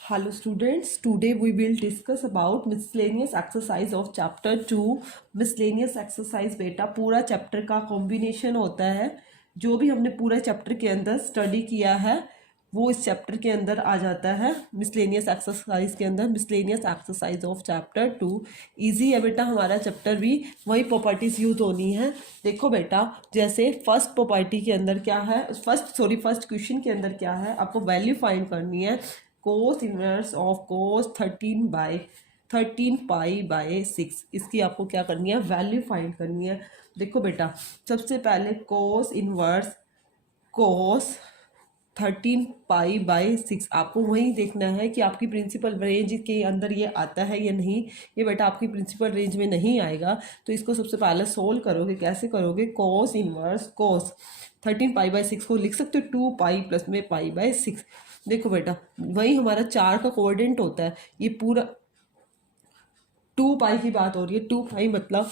Hello students, today we will discuss about miscellaneous exercise of chapter 2. miscellaneous exercise बेटा पूरा chapter का combination होता है। जो भी हमने पूरा चैप्टर के अंदर स्टडी किया है वो इस चैप्टर के अंदर आ जाता है। मिसलेनियस एक्सरसाइज के अंदर miscellaneous exercise of chapter 2 easy है बेटा। हमारा चैप्टर भी वही प्रॉपर्टीज यूज होनी है। देखो बेटा, जैसे फर्स्ट प्रॉपर्टी के अंदर क्या है, फर्स्ट क्वेश्चन के अंदर क्या है, आपको वैल्यू फाइंड करनी है। Cos inverse of cos 13 pi by 6, इसकी आपको क्या करनी है, वैल्यू फाइंड करनी है। देखो बेटा, सबसे पहले cos inverse cos 13 pi by 6 आपको वही देखना है कि आपकी प्रिंसिपल रेंज के अंदर ये आता है या नहीं। ये बेटा आपकी प्रिंसिपल रेंज में नहीं आएगा, तो इसको सबसे पहले सोल्व करोगे। कैसे करोगे, cos inverse cos 13 pi by 6 को लिख सकते हो 2 पाई प्लस में पाई बाय 6। देखो बेटा, वही हमारा 4 का कोऑर्डिनेट होता है। ये पूरा 2 पाई की बात हो रही है। 2 पाई मतलब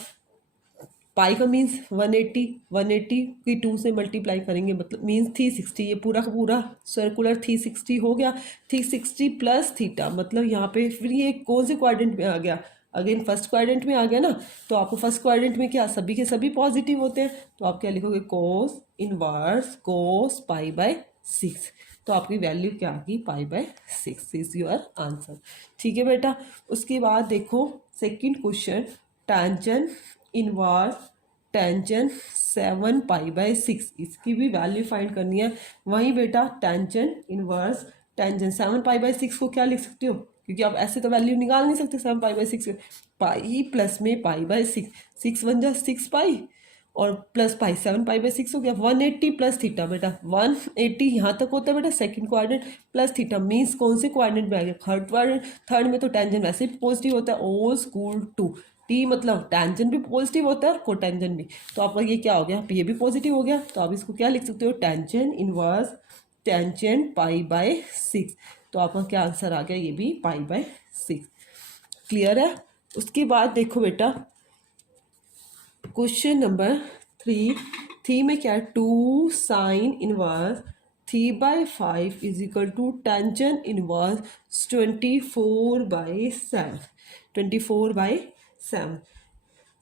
पाई का मीन्स 180 की 2 से मल्टीप्लाई करेंगे मतलब मीन्स 360। ये पूरा का पूरा सर्कुलर 360 हो गया। 360 प्लस थीटा मतलब यहाँ पे फिर ये कौन से क्वाड्रेंट में आ गया, अगेन फर्स्ट क्वाड्रेंट में आ गया ना। तो आपको फर्स्ट क्वाड्रेंट में क्या, सभी के सभी पॉजिटिव होते हैं, तो आप क्या लिखोगे, cos inverse cos pi by 6। तो आपकी वैल्यू क्या आ गई, pi by 6 is your answer. ठीक है बेटा। उसके बाद देखो second question, tangent inverse tangent 7 pi by 6, इसकी भी वैल्यू फाइंड करनी है। वहीं बेटा tangent inverse tangent 7 pi by 6 को क्या लिख सकते हो, क्योंकि आप ऐसे तो वैल्यू निकाल नहीं सकते 7 पाई बाय 6 पाई प्लस में पाई बाय 6 बन जा 6 पाई और प्लस पाई 7 पाई बाय 6 हो गया। 180 प्लस थीटा बेटा 180 यहाँ तक होता है बेटा second quadrant plus theta means कौन से क्वाड्रेंट में आ गया, थर्ड क्वाड्रेंट। थर्ड में तो टेंजेंट वैसे भी पॉजिटिव होता है, ओ स्कूल टू टी मतलब टेंजेंट भी पॉजिटिव होता है और कोटेंजेंट भी। तो आपका ये क्या हो गया, ये भी पॉजिटिव हो गया। तो आप इसको क्या लिख सकते हो, tangent inverse tangent pi by 6। तो आपका क्या आंसर आ गया, ये भी पाई बाय 6। क्लियर है। उसके बाद देखो बेटा क्वेश्चन नंबर 3 में क्या है, 2 sine inverse 3/5 is equal to tangent inverse 24/7।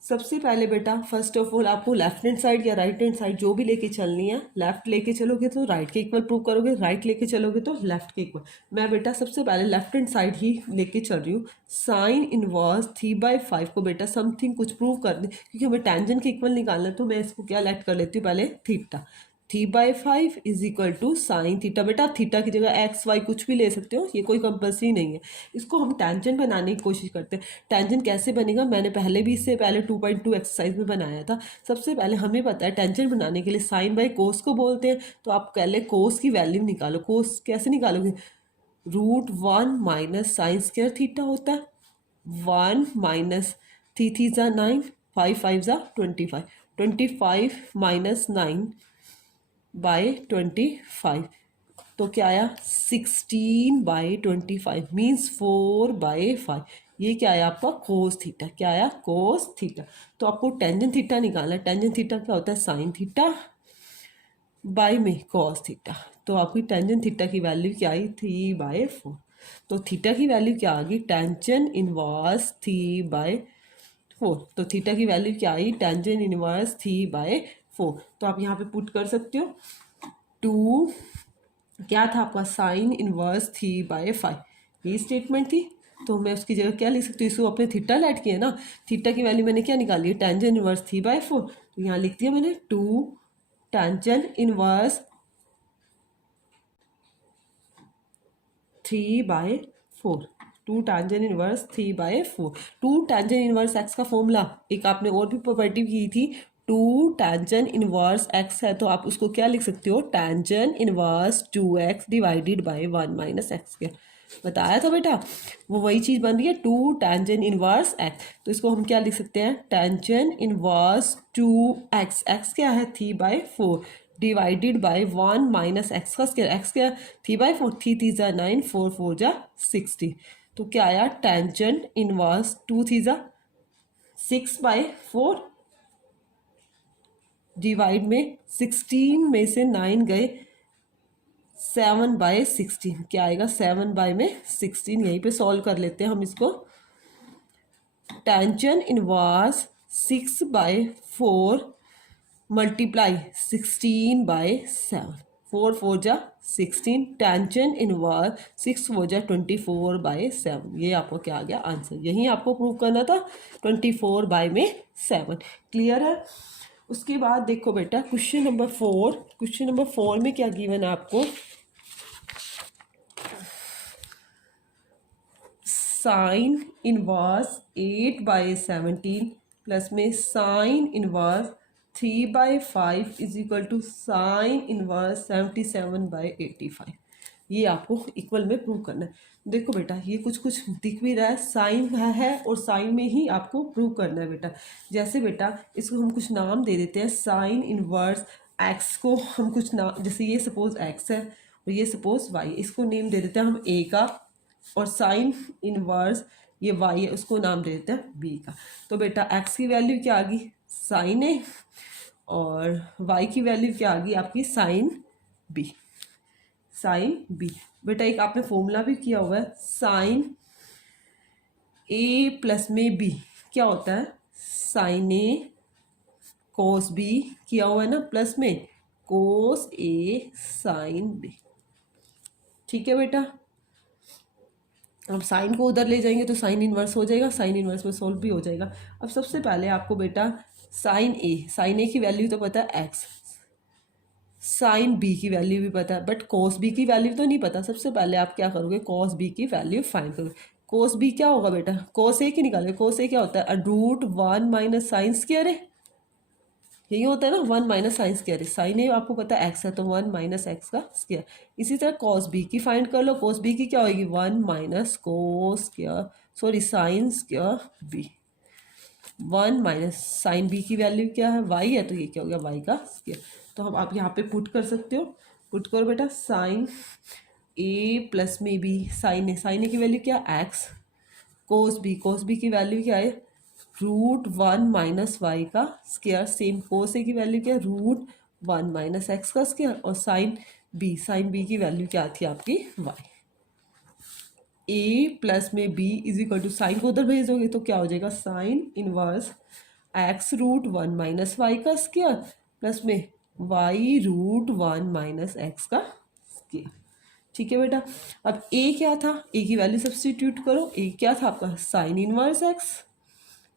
सबसे पहले बेटा फर्स्ट ऑफ ऑल आपको लेफ्ट हैंड साइड या राइट हैंड साइड जो भी लेके चलनी है, लेफ्ट लेके चलोगे तो राइट के इक्वल प्रूव करोगे, राइट लेके चलोगे तो लेफ्ट के इक्वल। मैं बेटा सबसे पहले लेफ्ट हैंड साइड ही लेके चल रही हूँ। साइन इनवर्स 3/5 को बेटा समथिंग कुछ प्रूव कर दे, क्योंकि हमें टेंजेंट के इक्वल निकालना है। तो मैं इसको क्या लेट कर लेती हूँ, पहले theta 3/5 is equal to sine theta. बेटा थीटा की जगह एक्स वाई कुछ भी ले सकते हो, ये कोई कंपल्सरी नहीं है। इसको हम टेंजेंट बनाने की कोशिश करते हैं। टेंजेंट कैसे बनेगा, मैंने पहले भी इससे पहले 2.2 एक्सरसाइज में बनाया था। सबसे पहले हमें पता है टेंजेंट बनाने के लिए साइन बाई कोस को बोलते हैं। तो आप पहले कोस की वैल्यू निकालो। कोस कैसे निकालोगे, √1 माइनस साइन स्क्वायर थीटा होता है। 1 माइनस थी ज़ा 9, 5 ज़ा 25, 25 माइनस 9 बाय 25, तो क्या आया 16/25 मीन्स 4/5। ये क्या आया आपका कोस थीटा, क्या आया कोस थीटा। तो आपको टेंजेंट थीटा निकालना है। टेंजेंट थीटा क्या होता है, साइन थीटा बाय में कॉस थीटा। तो आपकी टेंजेंट थीटा की वैल्यू क्या आई, 3/4। तो थीटा की वैल्यू क्या आ गई, टेंजेंट इनवर्स 3/4। तो थीटा की वैल्यू क्या आई, टेंजेंट इनवर्स 3/4। तो आप यहाँ पे पुट कर सकते हो 2 क्या था आपका साइन इनवर्स 3/5, ये स्टेटमेंट थी। तो मैं उसकी जगह क्या लिख सकती हूँ, इसको अपने थीटा लेट किया ना। थीटा की वैल्यू मैंने क्या निकाली है, टेंजेंट इनवर्स 3/4। तो यहाँ लिख दिया मैंने 2 tangent inverse 3/4, 2 tangent inverse 3/4। 2 tangent inverse x का फॉर्मूला एक आपने और भी प्रॉपर्टी की थी, 2 टेंजेंट इनवर्स एक्स है, तो आप उसको क्या लिख सकते हो, tangent inverse 2x divided by 1 minus x के। बताया था बेटा, वो वही चीज़ बन रही है 2 टेंजेंट इनवर्स एक्स। तो इसको हम क्या लिख सकते हैं, टेंजेंट इनवर्स 2x, एक्स क्या है 3/4 डिवाइडेड बाय 1 माइनस एक्स का स्क्वायर, एक्स क्या 3/4, 3 ज़ा 9, 4 4 ज़ा 60। तो क्या आया, टेंजेंट इनवर्स 2 3 ज़ा 6/4 डिवाइड में 16 में से 9 गए 7/16 क्या आएगा, 7/16। यहीं पे सॉल्व कर लेते हैं हम इसको। टेंजन इनवर्स 6/4 मल्टीप्लाई 16/7, 4 4 जा 16, टेंजन इनवर्स 6 4 जा 24/7। ये आपको क्या आ गया आंसर, यही आपको प्रूव करना था 24/7। क्लियर है। उसके बाद देखो बेटा क्वेश्चन नंबर 4। क्वेश्चन नंबर 4 में क्या गिवन है आपको, साइन इनवर्स 8/17 प्लस में sine inverse 3/5 is equal to sine inverse 77/85। ये आपको इक्वल में प्रूव करना है। देखो बेटा ये कुछ कुछ दिख भी रहा है, साइन है और साइन में ही आपको प्रूव करना है बेटा। जैसे बेटा इसको हम कुछ नाम दे देते हैं, साइन इनवर्स एक्स को हम कुछ नाम, जैसे ये सपोज एक्स है और ये सपोज वाई, इसको नेम दे देते हैं हम ए का, और साइन इनवर्स ये वाई है उसको नाम दे देते हैं बी का। तो बेटा एक्स की वैल्यू क्या आ गई, साइन ए, और वाई की वैल्यू क्या आ गई आपकी, साइन बी। साइन बी बेटा एक आपने फॉर्मूला भी किया हुआ है, साइन ए प्लस में बी क्या होता है, साइन ए कोस बी किया हुआ है ना, प्लस में कोस ए साइन बी। ठीक है बेटा। अब साइन को उधर ले जाएंगे तो साइन इनवर्स हो जाएगा, साइन इनवर्स में सोल्व भी हो जाएगा। अब सबसे पहले आपको बेटा साइन ए की वैल्यू तो पता है एक्स, साइन बी की वैल्यू भी पता है, बट कोस बी की वैल्यू तो नहीं पता। सबसे पहले आप क्या करोगे, कोस बी की वैल्यू फाइंड करोगे। कोस बी क्या होगा बेटा, कोस ए की निकालोगे। कोस ए क्या होता है, √1 माइनस साइन स्क्वायर है, यही होता है ना, 1 माइनस साइन स्क्वायर। साइन ए आपको पता है एक्स है तो 1 माइनस एक्स का स्क्वायर। इसी तरह कॉस बी की फाइंड कर लो। कॉस बी की क्या होगी, 1 minus cos square, sorry sine square b. 1 minus sine b की वैल्यू क्या है, वाई है, तो ये क्या हो गया वाई का स्क्वायर। तो हम आप यहाँ पे पुट कर सकते हो, पुट करो बेटा, साइन ए प्लस में बी, साइन ए की वैल्यू क्या एक्स, कोस बी की वैल्यू क्या है, √1 माइनस वाई का स्क्वायर। सेम कोस ए की वैल्यू क्या है, √1 माइनस एक्स का स्क्वायर। और साइन बी की वैल्यू क्या थी आपकी वाई। ए प्लस में b is equal to, sine को उधर भेजोगे तो क्या हो जाएगा, sine inverse x √1 minus y का स्क्वायर प्लस में वाई √1 माइनस एक्स का स्क्वायर। ठीक है बेटा। अब ए क्या था, ए की वैल्यू सब्सटीट्यूट करो। ए क्या था आपका, साइन इनवर्स एक्स,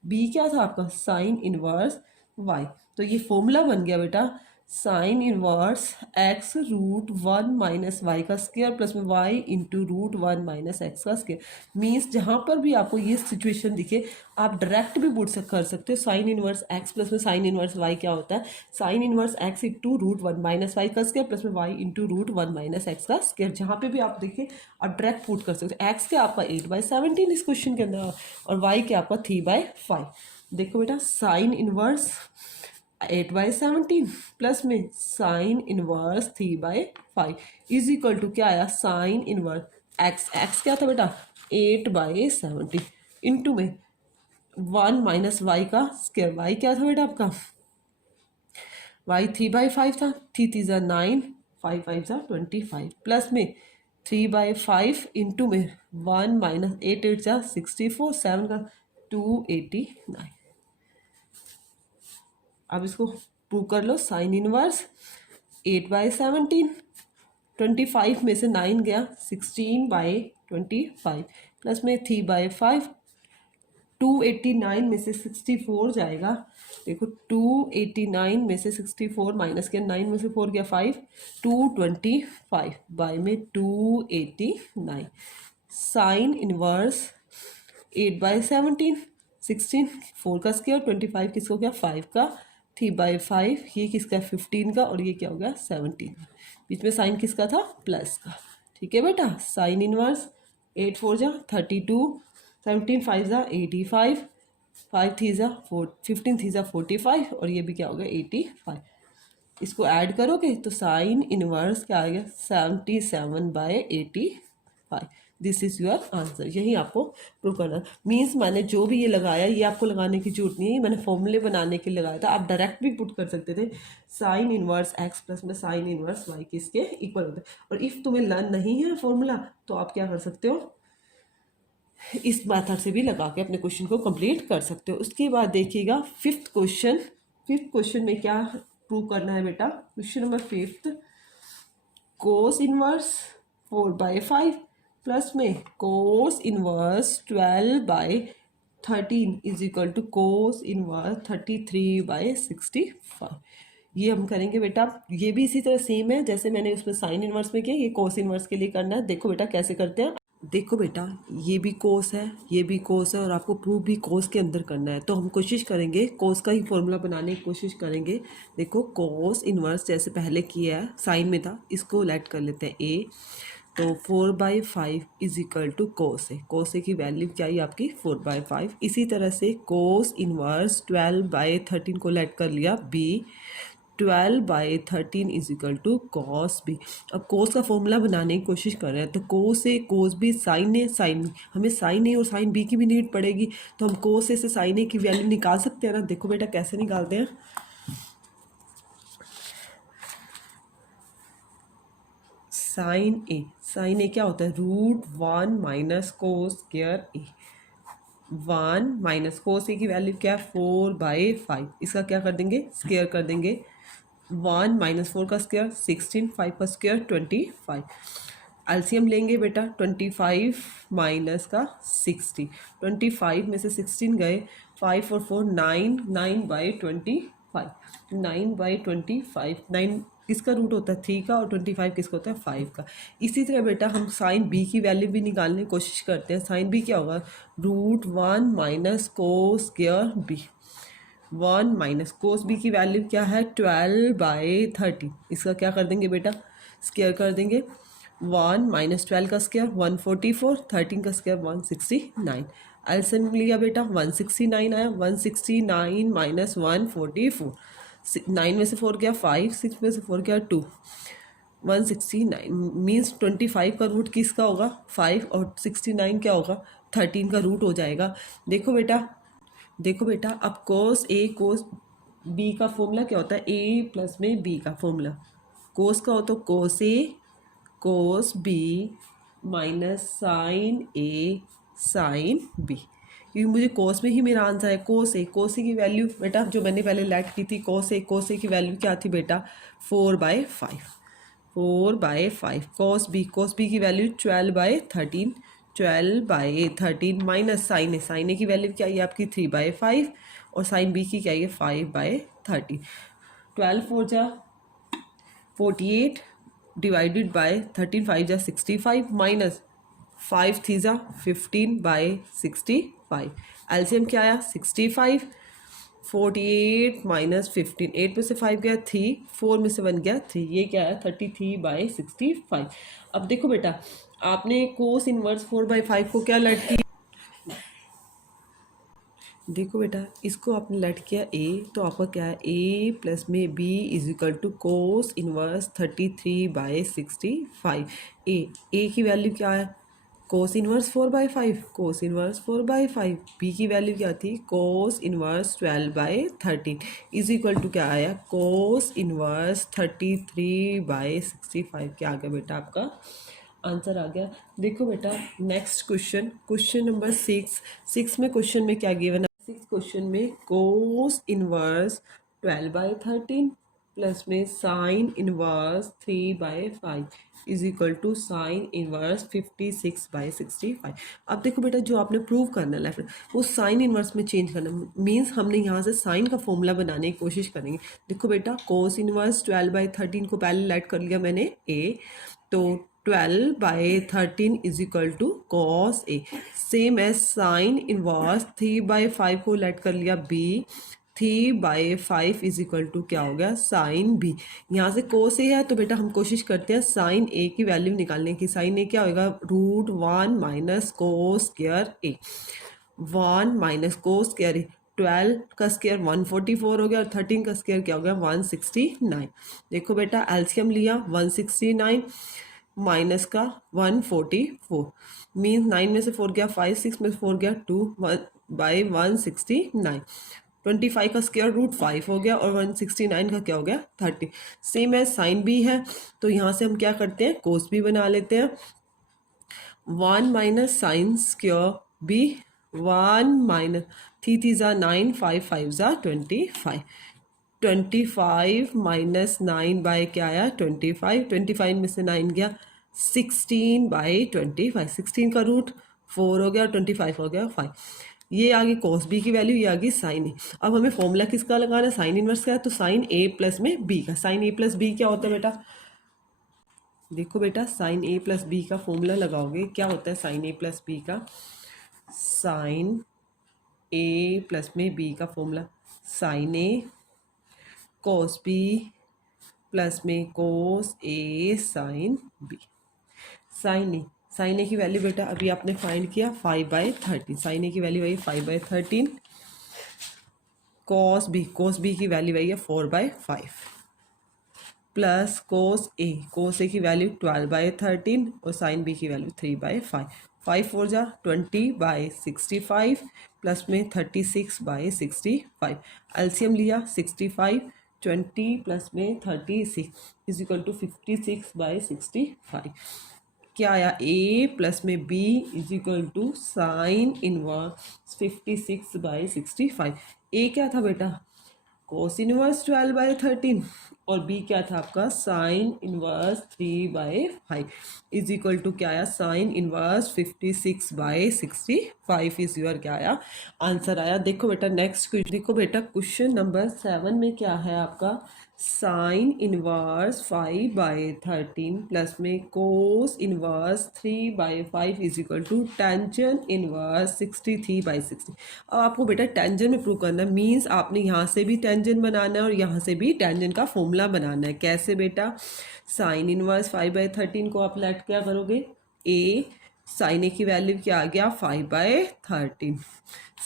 बी क्या था आपका, साइन इनवर्स वाई। तो ये फॉर्मूला बन गया बेटा, sine inverse x √1 minus y का स्क्वायर प्लस में वाई इंटू √1 माइनस एक्स का स्क्वायर। मीन्स जहाँ पर भी आपको ये सिचुएशन दिखे आप डायरेक्ट भी पुट कर सकते हो। साइन इनवर्स एक्स प्लस में साइन इनवर्स वाई क्या होता है, sine inverse x into √1 minus y का स्क्वायर प्लस में वाई इंटू √1 माइनस एक्स का स्क्वायर। जहाँ पे भी आप देखिए आप डायरेक्ट पुट कर सकते हो। एक्स क्या आपका 8/17 इस क्वेश्चन के अंदर, और वाई क्या आपका 3/5। देखो बेटा साइन इनवर्स 8/17 प्लस में sine inverse 3/5 is equal to क्या आया, साइन इनवर्स एक्स क्या था बेटा 8/17 इंटू में 1 माइनस वाई का स्क्वायर। वाई क्या था बेटा आपका, वाई 3/5 था, 3 3 9, 5 5 25 प्लस में 3/5 इंटू में 1 माइनस 8 8 64, 7 का 289। अब इसको प्रूव कर लो, साइन इनवर्स 8/17, 25 में से 9 गया 16/25 प्लस में 3/5, 289 में से 64 जाएगा। देखो 289 में से 64 माइनस किया, 9 में से 4 गया 5, 225 बाय में 289। साइन इनवर्स 8/17, 16 4 का स्क्वायर, 25 किसको गया 5 का, 3/5 ये किसका 15 का, और ये क्या हो गया 17। बीच में साइन किसका था, प्लस का। ठीक है बेटा, साइन इनवर्स 8 4 32, 17 5 85, 5 3 15 3 45, और ये भी क्या हो गया 85। इसको ऐड करोगे तो साइन इनवर्स क्या आ गया 77/85। This is your answer. यही आपको प्रूव करना मीन्स मैंने जो भी ये लगाया ये आपको लगाने की जरूरत नहीं है, मैंने फॉर्मूले बनाने के लिए लगाया था। आप डायरेक्ट भी पुट कर सकते थे साइन इनवर्स एक्स प्लस में साइन इनवर्स वाई किसके इक्वल होता है। और इफ़ तुम्हें लर्न नहीं है फॉर्मूला तो आप क्या कर सकते हो, इस मेथड से भी लगा के अपने क्वेश्चन को कंप्लीट कर सकते हो। उसके बाद देखिएगा फिफ्थ क्वेश्चन में क्या प्रूव करना है बेटा। Question number fifth, cos inverse 4/5 plus में cos inverse 12/13 is equal to cos inverse 33/65। ये हम करेंगे बेटा, ये भी इसी तरह सेम है जैसे मैंने उसमें साइन इनवर्स में किया, ये कोस इनवर्स के लिए करना है। देखो बेटा कैसे करते हैं। देखो बेटा ये भी कोस है, ये भी कोस है और आपको प्रूफ भी कोस के अंदर करना है। तो हम कोशिश करेंगे कोस का ही फॉर्मूला बनाने की कोशिश करेंगे। देखो कोस इनवर्स जैसे पहले किया है साइन में था, इसको लेट कर लेते हैं ए। तो 4/5 इज इक्वल टू कोस है, कोस ए की वैल्यू क्या है आपकी 4/5। इसी तरह से कोस इनवर्स 12/13 को लेट कर लिया b, 12/13 is equal to cos b. अब कोस का फॉर्मूला बनाने की कोशिश कर रहे हैं तो कोस ए कोस बी साइन ए साइन बी, हमें साइन ए और साइन बी की भी नीड पड़ेगी। तो हम कोस ए से साइन ए की वैल्यू निकाल सकते हैं ना। देखो बेटा कैसे निकालते हैं। साइन ए क्या होता है, √1 minus cos square A. 1 minus cos a की वैल्यू क्या है 4/5, इसका क्या कर देंगे स्क्वायर कर देंगे। 1 माइनस 4 का स्क्वायर 16, 5 का स्क्वायर 25। एलसीएम लेंगे बेटा 25 माइनस का 60, 25 में से 16 गए, 5 और 4 9, 9/25, 9/25। 9 किसका रूट होता है 3 का और 25 किसका होता है 5 का। इसी तरह बेटा हम साइन बी की वैल्यू भी निकालने की कोशिश करते हैं। साइन बी क्या होगा, √1 minus cos square b. 1 minus cos b की वैल्यू क्या है 12/13, इसका क्या कर देंगे बेटा स्क्वायर कर देंगे। 1 माइनस 12 का स्क्वायर 144, 13 का स्क्वायर 169। एलसीएम लिया बेटा 169 आया, 169 माइनस 144, 9 में से 4 गया 5, 6 में से 4 गया 2, 169 मीन्स 25 का रूट किसका होगा 5 और 69 क्या होगा 13 का रूट हो जाएगा। देखो बेटा अब कोस ए कोस बी का फॉर्मूला क्या होता है, ए प्लस में बी का फॉर्मूला। कोस का हो तो कोस ए कोस बी माइनस साइन ए साइन बी, क्योंकि मुझे कोस में ही मेरा आंसर है। कोस ए की वैल्यू बेटा जो मैंने पहले लेट की थी कोस ए की वैल्यू क्या थी बेटा 4/5, 4/5। कोस बी की वैल्यू 12/13, 12/13 माइनस साइन ए की वैल्यू क्या है आपकी 3/5 और साइन बी की क्या है 5/13। 12 4 जा 48 डिवाइडेड बाय 13 5 जा 65 माइनस 5 3 जा 15/65। एलसीएम क्या आया 65, 48 माइनस 15, 8 में से 5 गया 3, 4 में से 1 गया 3, ये क्या है 33/65। अब देखो बेटा आपने कोस इनवर्स 4/5 को क्या लेट किया, देखो बेटा इसको आपने लेट किया ए, तो आपका क्या है ए प्लस में b is equal to cos inverse 33/65। A की वैल्यू क्या है cos inverse 4/5, cos inverse 4/5। B की वैल्यू क्या थी cos inverse 12/13 is equal to क्या आया कोस इनवर्स 33/65। क्या आ गया बेटा आपका आंसर आ गया। देखो बेटा नेक्स्ट क्वेश्चन नंबर 6 में क्वेश्चन में क्या गिवन है, 6 क्वेश्चन में कोस इनवर्स 12/13 प्लस में sine inverse 3/5 is equal to sine inverse 56/65। अब देखो बेटा जो आपने प्रूव करना है लेफ्ट वो साइन इनवर्स में चेंज करना मीन्स हमने यहाँ से साइन का फॉर्मूला बनाने की कोशिश करेंगे। देखो बेटा कोस इनवर्स 12/13 को पहले लेट कर लिया मैंने ए, तो 12/13 is equal to cos a. Same है साइन इनवर्स 3/5 को लेट कर लिया बी, 3/5 इज इक्वल टू क्या हो गया साइन बी। यहाँ से कोस ए है तो बेटा हम कोशिश करते हैं साइन ए की वैल्यू निकालने की। साइन ए क्या होगा √1 माइनस कोस स्क्वायर ए, 1 माइनस कोस स्क्वायर ए, 12 का स्क्वायर 144 हो गया और 13 का स्क्वायर क्या हो गया 169। देखो बेटा एलसीएम लिया 169, माइनस का 144 मीन्स 9 में से 4 गया 5, 6 में से 4 गया 2 बाई 169। 25 का स्क्वायर रूट 5 हो गया और 169 का क्या हो गया 30। सेम है साइन बी है तो यहाँ से हम क्या करते हैं कोस बी बना लेते हैं। 1 minus sine square b 1 minus थी ज़ा 9 5 5 ज़ा 25 25 माइनस 9 बाय क्या आया 25 25 में से 9 गया 16 बाई 25 16 का रूट 4 हो गया और 25 हो गया 5। ये आ गई कॉस बी की वैल्यू, ये आ गई साइन ए। अब हमें फॉर्मूला किसका लगाना है साइन इनवर्स का है तो साइन ए प्लस में बी का। साइन ए प्लस बी क्या होता है बेटा, देखो बेटा साइन ए प्लस बी का फॉर्मूला लगाओगे क्या होता है साइन ए प्लस बी का। साइन ए प्लस में बी का फॉर्मूला साइन ए कॉस बी प्लस में कोस ए साइन बी। साइन ए की वैल्यू बेटा अभी आपने फाइंड किया 5/13। साइन ए की वैल्यू आई 5/13। कॉस बी की वैल्यू आई है 4/5 प्लस कोस ए की वैल्यू 12/13 और साइन बी की वैल्यू 3/5। 5 4 जा 20/65 प्लस में 36/65। एलसीएम लिया 65 20 प्लस में 36 इज इक्वल टू 56/65। क्या आया ए प्लस में b is equal to sine inverse 56/65। A क्या था बेटा कोस इनवर्स 12/13 और बी क्या था आपका sine inverse 3/5 is equal to क्या आया साइन इनवर्स 56/65 इज योर क्या आया आंसर आया। देखो बेटा नेक्स्ट क्वेश्चन, देखो बेटा क्वेश्चन नंबर 7 में क्या है आपका साइन इनवर्स 5/13 प्लस में cos inverse 3/5 is equal to tangent inverse 63/60। अब आपको बेटा टेंजन में प्रूव करना है मीन्स आपने यहाँ से भी टेंजन बनाना है और यहाँ से भी टेंजन का फॉर्मूला बनाना है। कैसे बेटा साइन इनवर्स 5/13 को आप लेट क्या करोगे ए साइन ए की वैल्यू क्या आ गया 5/13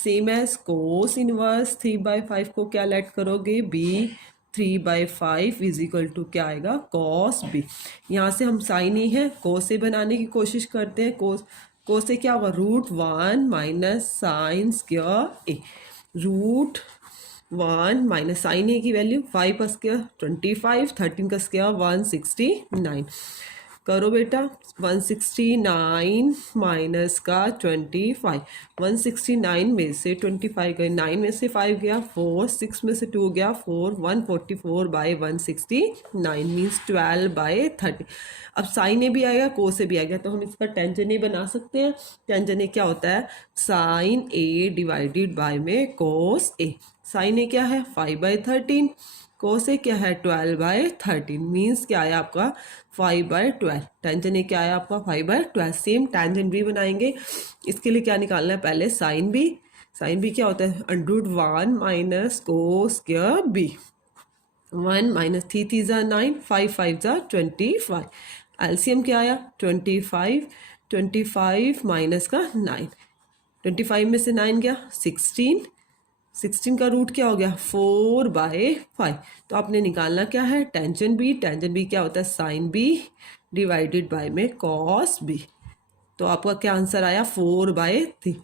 सेम एज कोस इनवर्स 3/5 को क्या लेट करोगे बी 3/5 इज इक्वल टू क्या आएगा कॉस बी। यहाँ से हम साइन ए है कोस ए बनाने की कोशिश करते हैं। कोस ए क्या होगा √1 minus sine square A √1 minus sign a की वैल्यू 5 का स्क्वायर 25 13 का स्क्वायर 169 करो बेटा 169 माइनस का 25 169 में से 25 गए 9 में से 5 गया 4 6 में से 2 गया 4 144/169 मीन्स 12/30। अब साइन ए भी आएगा कोस ए भी आएगा तो हम इसका टेंजन ए बना सकते हैं। टेंजन ए क्या होता है साइन ए डिवाइडेड बाय में कोस ए। साइन ए क्या है 5/13 कोस ए क्या है 12/13 मीन्स क्या आया आपका 5/12। टेंजन ए क्या आया आपका 5/12। सेम टेंजन बी बनाएंगे इसके लिए क्या निकालना है पहले साइन बी। साइन बी क्या होता है √1 minus cos square b 1 minus 3 ज़ा 9 5 5 ज़ा 25। एलसीएम क्या आया 25 माइनस का 9 25 में से 9 गया 16 का रूट क्या हो गया 4/5। तो आपने निकालना क्या है टेंजन बी क्या होता है साइन बी डिवाइडेड बाय में कॉस बी। तो आपका क्या आंसर आया 4/3।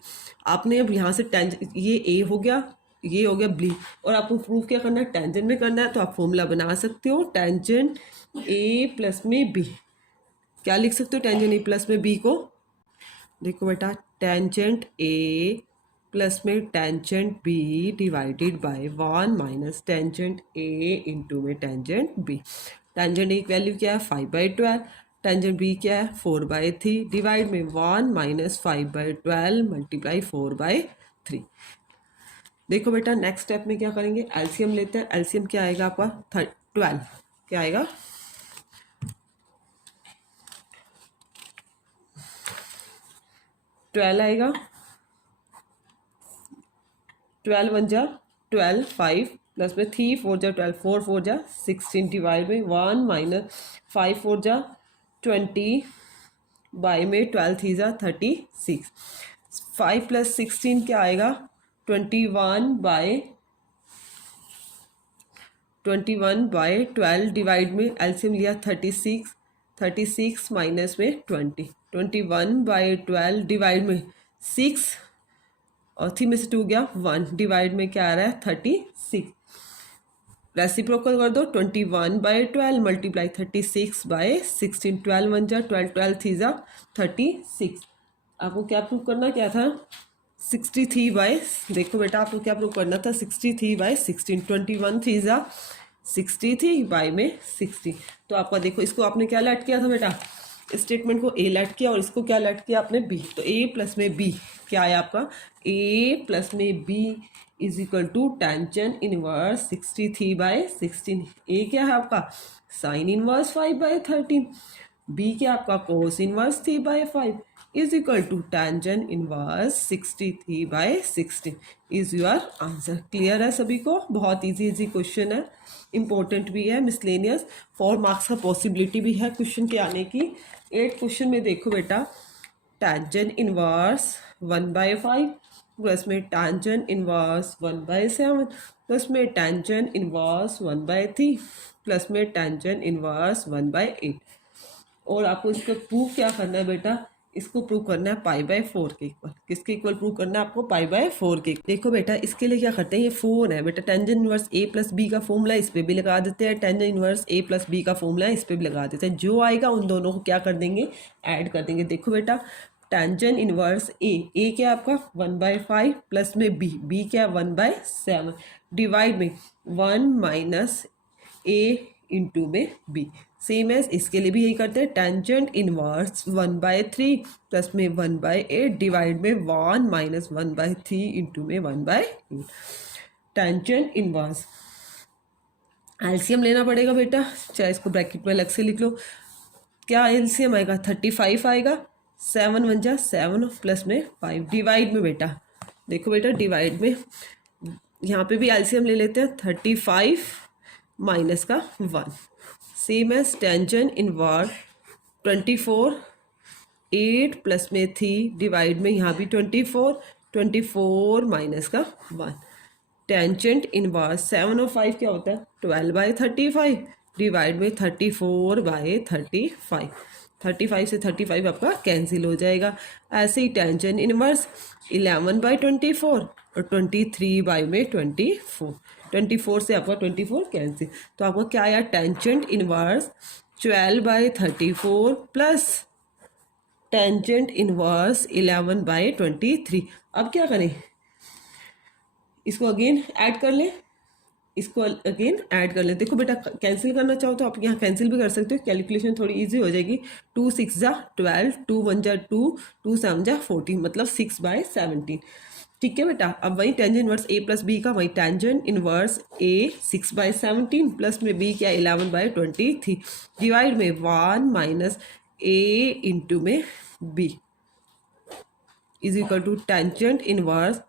आपने अब यहाँ से टेंजन ये ए हो गया ये हो गया बी और आपको प्रूफ क्या करना है टेंजन में करना है तो आप फॉर्मूला बना सकते हो टेंजन ए प्लस में बी। क्या लिख सकते हो टेंजन ए प्लस में बी को देखो बेटा टेंजेंट ए प्लस में tangent b divided by 1 minus tangent a into में टेंजेंट बी। टेंजेंट ए की वैल्यू क्या है 5/12 टेंजेंट बी क्या है 4/3 डिवाइड में 1 माइनस 5/12 मल्टीप्लाई 4/3। देखो बेटा नेक्स्ट स्टेप में क्या करेंगे एलसीएम लेते हैं। एलसीएम क्या आएगा आपका 12 क्या आएगा 12 आएगा 12 1 जा 12 5 प्लस में 3 4 जा 12 4 4 जा 16 डिवाइड में 1 माइनस 5 4 जा 20 बाई में 12 3 जा 36 5 प्लस 16 क्या आएगा 21/12 डिवाइड में एलसीएम लिया 36 36 माइनस में 20, 21/12 डिवाइड में 6 और 3 में से 2 गया 1, डिवाइड में क्या आ रहा है 36। रेसिप्रोकल कर दो, 21/12 मल्टीप्लाई 36/16, 12 1 जा 12, 12 3 जा 36। आपको क्या प्रूव करना क्या था 63 बाई, देखो बेटा आपको क्या प्रूव करना था 63/16, 21 3 जा 63 बाई में 60। तो आपका देखो इसको आपने क्या लेट किया था बेटा, स्टेटमेंट को ए लेट किया और इसको क्या लेट किया आपने बी, तो ए प्लस में बी क्या आया आपका, ए प्लस में b is equal to tangent inverse 63/16। A क्या है आपका साइन इनवर्स 5/13, बी क्या आपका cos inverse 3/5 is equal to tangent inverse 63/16 is your answer. Clear है सभी को, बहुत इजी क्वेश्चन है, इंपॉर्टेंट भी है, मिसलेनियस 4 मार्क्स का पॉसिबिलिटी भी है क्वेश्चन के आने की। 8 क्वेश्चन में देखो बेटा, टेंजेंट इनवर्स 1/5 प्लस में टेंजेंट इनवर्स 1/7 प्लस में टेंजेंट इनवर्स 1/3 प्लस में टेंजेंट इनवर्स 1/8। और आपको इसको प्रूव क्या करना है बेटा, इसको प्रूव करना है π/4 के इक्वल। किसके इक्वल प्रूव करना है आपको, π/4 के। देखो बेटा इसके लिए क्या करते हैं, ये 4 है बेटा, tangent inverse a plus b का फॉर्मूला इस पर भी लगा देते हैं, tangent inverse a plus b का फॉर्मूला इस पर भी लगा देते हैं, जो आएगा उन दोनों को क्या कर देंगे ऐड कर देंगे। देखो बेटा टेंजेंट इनवर्स a क्या आपका 1/5 प्लस में b क्या 1/7 डिवाइड में 1 माइनस a इंटू में b। सेम एज इसके लिए भी यही करते हैं, टेंजेंट इनवर्स 1/3 प्लस में 1/8 डिवाइड में 1 माइनस 1/3 इंटू में 1/8। टेंजेंट इनवर्स एलसीएम लेना पड़ेगा बेटा, चाहे इसको ब्रैकेट में अलग से लिख लो, क्या एलसीएम आएगा 35 आएगा, 7 1 जा 7 प्लस में 5 डिवाइड में बेटा, देखो बेटा डिवाइड में यहाँ पे भी एलसीएम ले लेते हैं, 35 माइनस का 1 same as tangent inverse 24 8 plus में 3 डिवाइड में यहाँ भी 24 माइनस का 1। टेंजेंट इनवर्स 7 और 5 क्या होता है 12/35 डिवाइड में 34/35, 35 से 35 आपका कैंसिल हो जाएगा। ऐसे ही टेंजेंट इनवर्स 11/24 और 23/24, 24 से आपका 24 कैंसिल, तो आपका क्या आया tangent inverse 12/34 plus tangent inverse 11/23। अब क्या करें, इसको अगेन ऐड कर लें, इसको अगेन ऐड कर लें। देखो बेटा कैंसिल करना चाहो तो आप यहाँ कैंसिल भी कर सकते हो, कैलकुलेशन थोड़ी इजी हो जाएगी। 2 6 जा 12, 2 1 जा 2, 2 7 जा 14, मतलब 6/17। ठीक है बेटा, अब वही tangent inverse a plus b का वही टेंजेंट इनवर्स a 6/17 प्लस में b क्या 11/23 डिवाइड में 1 माइनस a इंटू में b is equal to tangent inverse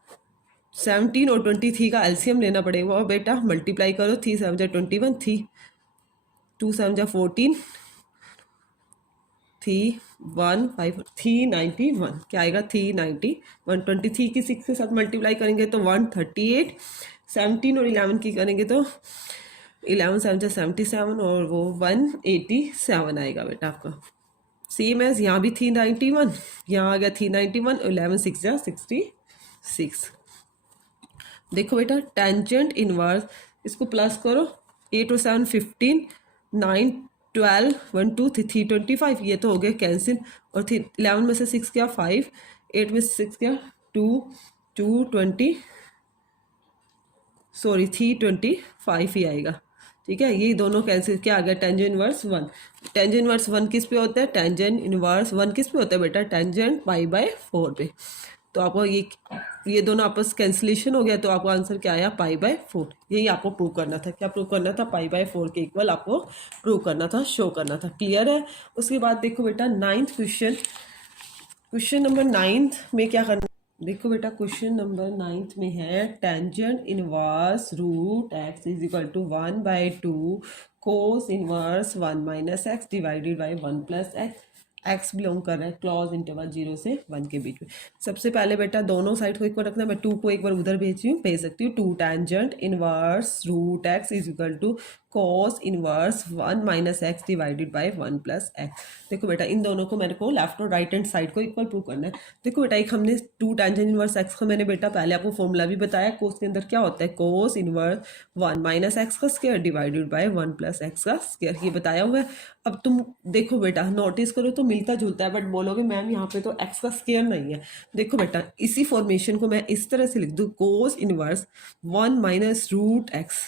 17 और 23 का एलसीएम लेना पड़ेगा और बेटा मल्टीप्लाई करो, 3 7 जा 21, 3 2 7 जा 14, 3 1 5 391 क्या आएगा 391। 23 की 6 के साथ मल्टीप्लाई करेंगे तो 138, 17 और 11 की करेंगे तो 11 7 जा 77 और वो 187 आएगा बेटा आपका। सेम एज यहाँ भी 391, यहाँ आ गया 391, 11 6 जा 66। देखो बेटा टेंजेंट इनवर्स, इसको प्लस करो, 8 और 7 15, 9 12 1 2 3 25, ये तो हो गया कैंसिल, और 11 में से 6 क्या 5, 8 में से 6 क्या 2 2 20 सॉरी 325 ही आएगा। ठीक है, ये दोनों कैंसिल, क्या आ गया टेंजेंट इनवर्स 1। टेंजेंट इनवर्स 1 किस पे होता है, टेंजेंट इनवर्स 1 किस पे होता है बेटा, टेंजेंट π/4 पे। तो आपको ये दोनों आपस कैंसिलेशन हो गया, तो आपको आंसर क्या आया π/4। यही आपको प्रूव करना था, क्या प्रूव करना था, π/4 के इक्वल आपको प्रूव करना था, शो करना था। क्लियर है। उसके बाद देखो बेटा 9th क्वेश्चन नंबर 9th में क्या करना, देखो बेटा क्वेश्चन नंबर 9th में है tangent inverse root x is equal to 1/2 cos inverse 1 minus x divided by 1 plus x. X belong कर रहा है क्लॉज इंटरवल 0 से 1 के बीच में। सबसे पहले बेटा दोनों साइड को इक्वल रखना है, मैं 2 को एक बार उधर भेज सकती हूँ। 2 tangent inverse root x is equal to cos inverse 1 minus x divided by 1 plus x. देखो बेटा इन दोनों को मेरे को लेफ्ट और राइट हैंड साइड को इक्वल प्रूव करना है। देखो बेटा एक हमने 2 टेंजेंट इनवर्स एक्स का मैंने बेटा पहले आपको फॉर्मूला भी बताया, कोस के अंदर क्या होता है, कोस इनवर्स 1 माइनस एक्स का square divided by 1 plus x का स्क्वायर, ये बताया हुआ है। अब तुम देखो बेटा नोटिस करो तो मिलता जुलता है, बट बोलोगे मैम यहाँ पे तो एक्स का स्क्वायर नहीं है। देखो बेटा इसी फॉर्मेशन को मैं इस तरह से लिख दूँ, cos inverse 1 minus root x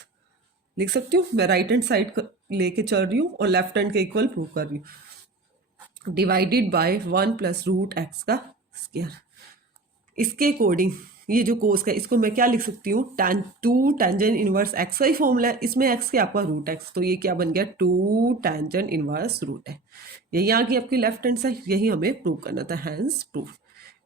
लिख सकती हूँ। मैं राइट हैंड साइड लेके चल रही हूँ और लेफ्ट हैंड के इक्वल प्रूव कर रही हूँ, divided by 1 plus root x का स्क्वायर। इसके अकॉर्डिंग ये जो कोस का इसको मैं क्या लिख सकती हूँ, tan 2 टेंजेंट इनवर्स एक्स का ही फॉर्मूला है, इसमें एक्स क्या आपका रूट एक्स, तो ये क्या बन गया 2 टेंजेंट इनवर्स रूट है। यही आ गई आपकी लेफ्ट हैंड साइड, यही हमें प्रूव करना था, हैंस प्रूफ।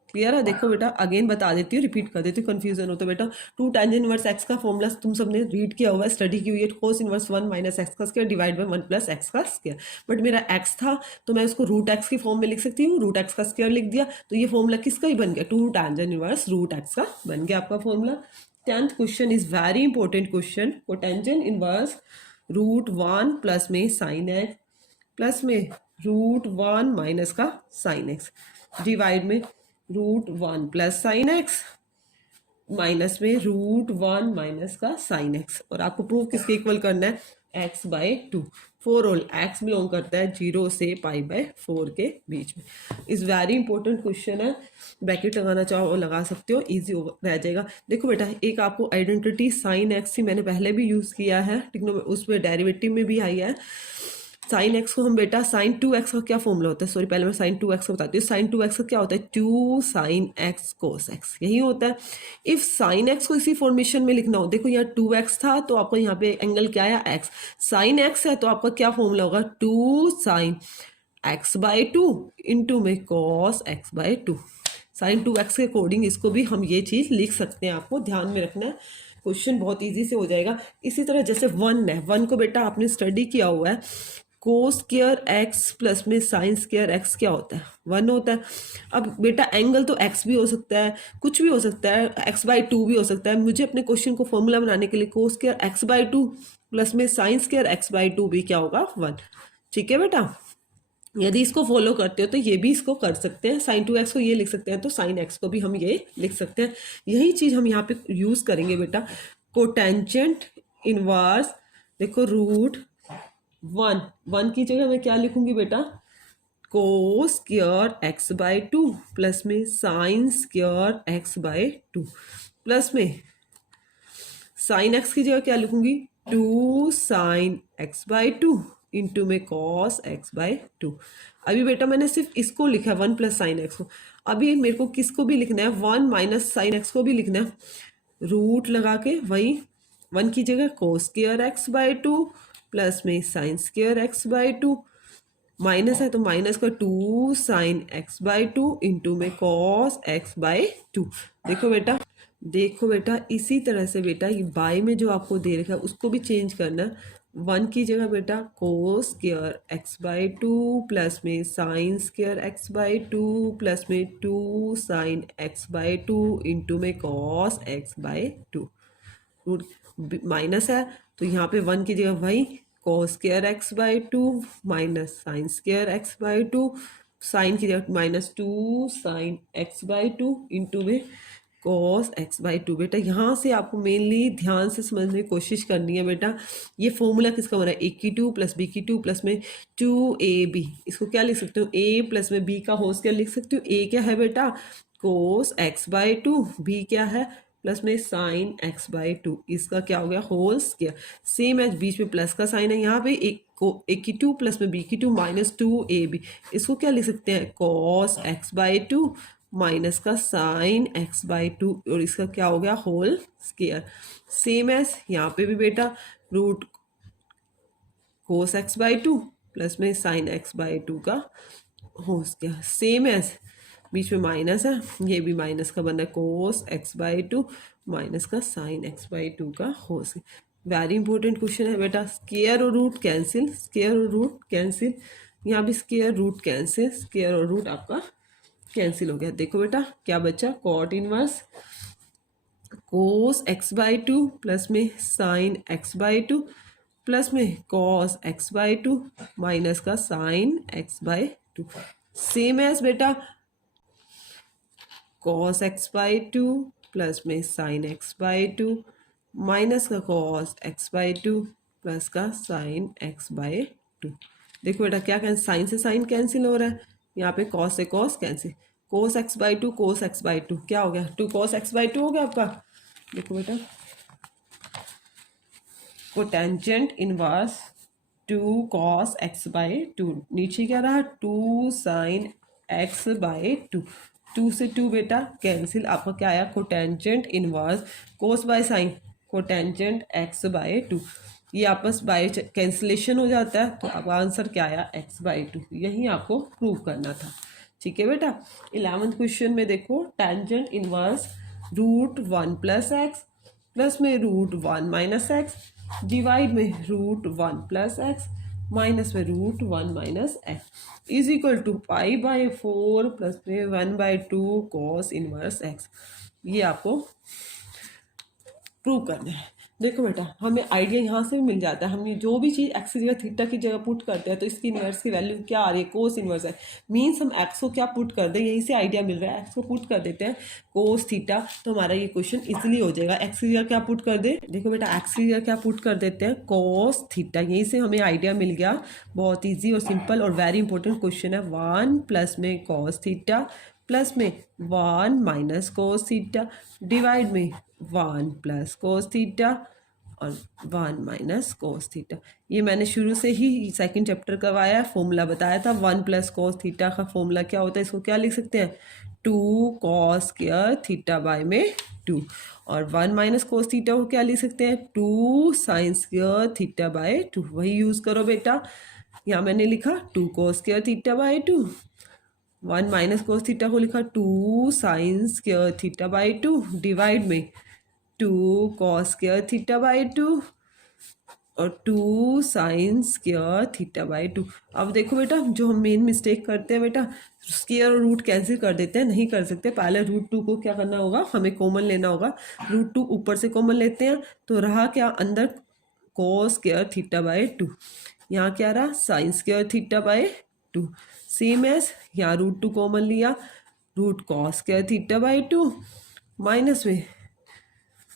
क्लियर है। देखो बेटा अगेन बता देती हूँ, रिपीट कर देती हूँ, कंफ्यूजन हो तो बेटा 2 टेंजेंट इनवर्स एक्स का फॉर्मूला तुम सबने रीड किया हुआ है, स्टडी की हुई है, कोस इनवर्स 1 माइनस एक्स का square divide by 1 plus x का स्क्वायर। बट मेरा एक्स था तो मैं उसको रूट एक्स की फॉर्म में लिख सकती हूँ, रूट एक्स का स्क्वायर लिख दिया तो ये फॉर्मूला किसका ही बन गया, 2 टेंजेंट इनवर्स रूट एक्स का बन गया आपका formula. 10th question is very important question, cotangent inverse root 1 plus में साइन एक्स प्लस में रूट 1 माइनस का साइन एक्स डिवाइड में root 1 plus sine x minus में रूट 1 माइनस का साइन एक्स, और आपको प्रूव किसके इक्वल करना है, x by 2 for all x belong करता है 0 से पाई बाय 4 के बीच में। इस वेरी इंपॉर्टेंट क्वेश्चन है, ब्रैकेट लगाना चाहो और लगा सकते हो, इजी रह जाएगा। देखो बेटा एक आपको आइडेंटिटी साइन एक्स की मैंने पहले भी यूज़ किया है, उसमें डेरिवेटिव में भी आई है। साइन एक्स को हम बेटा साइन 2x का क्या फॉर्मूला होता है, सॉरी पहले मैं साइन 2x का बताती हूँ। साइन 2x का क्या होता है, 2 साइन एक्स कोस एक्स, यही होता है। इफ साइन एक्स को इसी फॉर्मेशन में लिखना हो, देखो यहाँ 2x था तो आपको यहाँ पे एंगल क्या आया x, साइन x है तो आपका क्या फॉर्मूला होगा 2 साइन x बाई 2 इंटू में cos x by 2। Sine 2x के अकॉर्डिंग इसको भी हम ये चीज़ लिख सकते हैं, आपको ध्यान में रखना है, क्वेश्चन बहुत इजी से हो जाएगा। इसी तरह जैसे 1 है, 1 को बेटा आपने स्टडी किया हुआ है, कोस स्क्वायर एक्स प्लस में साइन स्क्वायर एक्स क्या होता है, 1 होता है। अब बेटा एंगल तो x भी हो सकता है, कुछ भी हो सकता है, x बाई 2 भी हो सकता है। मुझे अपने क्वेश्चन को फॉर्मूला बनाने के लिए कोस स्क्वायर एक्स बाई 2 प्लस में साइन स्क्वायर एक्स बाई 2 भी क्या होगा 1। ठीक है बेटा, यदि इसको फॉलो करते हो तो ये भी इसको कर सकते हैं, साइन 2x को ये लिख सकते हैं तो साइन x को भी हम ये लिख सकते हैं। यही चीज़ हम यहाँ पे यूज़ करेंगे बेटा, कोटेंजेंट इनवर्स देखो रूट 1 की जगह मैं क्या लिखूंगी बेटा, cos square x by 2 plus में sine square x by 2 plus में साइन एक्स की जगह क्या लिखूंगी 2 साइन एक्स बाई 2 इंटू में कॉस एक्स बाई 2। अभी बेटा मैंने सिर्फ इसको लिखा है 1 प्लस साइन एक्स को, अभी मेरे को किसको भी लिखना है 1 माइनस साइन एक्स को भी लिखना है, रूट लगा के वही 1 की जगह cos square x by 2 plus में sine square x by 2, minus है तो माइनस का 2 साइन एक्स बाई 2 इंटू में कॉस एक्स बाई 2। देखो बेटा इसी तरह से बेटा ये बाई में जो आपको दे रखा है उसको भी चेंज करना है। 1 की जगह बेटा cos square x by 2 plus में sine square x by 2 plus में 2 साइन एक्स बाई 2 इंटू में cos x by 2। Root minus है तो यहाँ पे 1 की जगह वही cos square x by 2 minus sine square x by 2, sine की जगह minus 2 sine x by 2 into में कॉस एक्स बाई 2। बेटा यहाँ से आपको मेनली ध्यान से समझने की कोशिश करनी है बेटा, ये फॉर्मूला किसका बना है, ए की 2 प्लस बी की 2 प्लस में 2ab, इसको क्या लिख सकते हो a प्लस में b का होल स्क्वायर लिख सकते हो। a क्या है बेटा कोस एक्स बाई 2, b क्या है प्लस में साइन एक्स बाई 2, इसका क्या हो गया होल स्क्वायर। सेम है बीच में प्लस का साइन है, यहाँ पे एक की 2 प्लस में बी की 2 माइनस 2ab, इसको क्या लिख सकते हैं कॉस एक्स बाई 2 माइनस का साइन एक्स बाई 2, और इसका क्या हो गया होल स्क्वायर। सेम एस यहाँ पे भी बेटा root cos x by 2 plus में साइन एक्स बाई 2 का होल स्क्वायर। सेम एस बीच में माइनस है, ये भी माइनस का बना है कोस एक्स बाई 2 माइनस का साइन एक्स बाई 2 का whole square. Very important question है बेटा, स्क्वायर और रूट कैंसिल, स्क्वायर और रूट कैंसिल, यहाँ भी स्क्वायर रूट कैंसिल, स्क्वायर और रूट आपका कैंसिल हो गया। देखो बेटा क्या बचा, cot inverse cos x by 2 plus में साइन एक्स बाई 2 प्लस में cos x by two minus का sine x by two, same as बेटा cos x by two plus में sine x by two minus का cos x by two plus का sine x by two. देखो बेटा क्या cancel, sine से sine cancel हो रहा है, यहाँ पे कॉस से cos cancel, cos x by two cos x by two क्या हो गया, two cos x by two हो गया आपका। देखो बेटा cotangent inverse two cos x by two, नीचे क्या रहा two sine x by two, two से टू बेटा कैंसिल, आपका क्या आया cotangent inverse cos by sine cotangent x by two, ये आपस बाय कैंसिलेशन हो जाता है, तो अब आंसर क्या आया एक्स बाई टू, यही आपको प्रूव करना था। ठीक है बेटा, 11th क्वेश्चन में देखो tangent inverse root one plus x plus में root one minus x divide में root one plus x minus में root one minus x is equal to pi by four plus में one by two cos inverse x, ये आपको prove करना है। देखो बेटा हमें आइडिया यहाँ से भी मिल जाता है, हम जो भी चीज़ एक्स की जगह थीटा की जगह पुट करते हैं तो इसकी इनवर्स की वैल्यू क्या आ रही है, कोस इनवर्स है, मीन्स हम एक्स को क्या पुट कर दें, यहीं से आइडिया मिल रहा है, एक्स को पुट कर देते हैं कोस थीटा, तो हमारा ये क्वेश्चन इजीली हो जाएगा। एक्स की जगह क्या पुट कर दे, देखो बेटा एक्स की जगह क्या पुट कर देते हैं कोस थीटा, यहीं से हमें आइडिया मिल गया, बहुत ईजी और सिंपल और वेरी इंपॉर्टेंट क्वेश्चन है। वन प्लस में कॉस थीटा प्लस में one minus cos theta divide में वन प्लस कोस थीटा और वन माइनस कोस थीटा, ये मैंने शुरू से ही सेकंड चैप्टर करवाया, फॉर्मूला बताया था। वन प्लस कोस थीटा का फॉर्मूला क्या होता है, इसको क्या लिख सकते हैं two cos square theta by में टू, और वन माइनस कोस थीटा को क्या लिख सकते हैं two sine square theta by two, वही यूज़ करो बेटा, यहाँ मैंने लिखा two cos square theta by two, one minus cos theta को लिखा two sine square theta by two divide में two cos square theta by two और two sine square theta by two. अब देखो बेटा जो हम मेन मिस्टेक करते हैं बेटा, स्क्वायर और रूट कैंसिल कर देते हैं, नहीं कर सकते, पहले रूट टू को क्या करना होगा, हमें कॉमन लेना होगा, रूट टू ऊपर से कॉमन लेते हैं तो रहा क्या अंदर cos square theta by two, यहाँ क्या रहा sine square theta by two, same as यहाँ रूट टू कॉमन लिया, root cos square theta by two minus में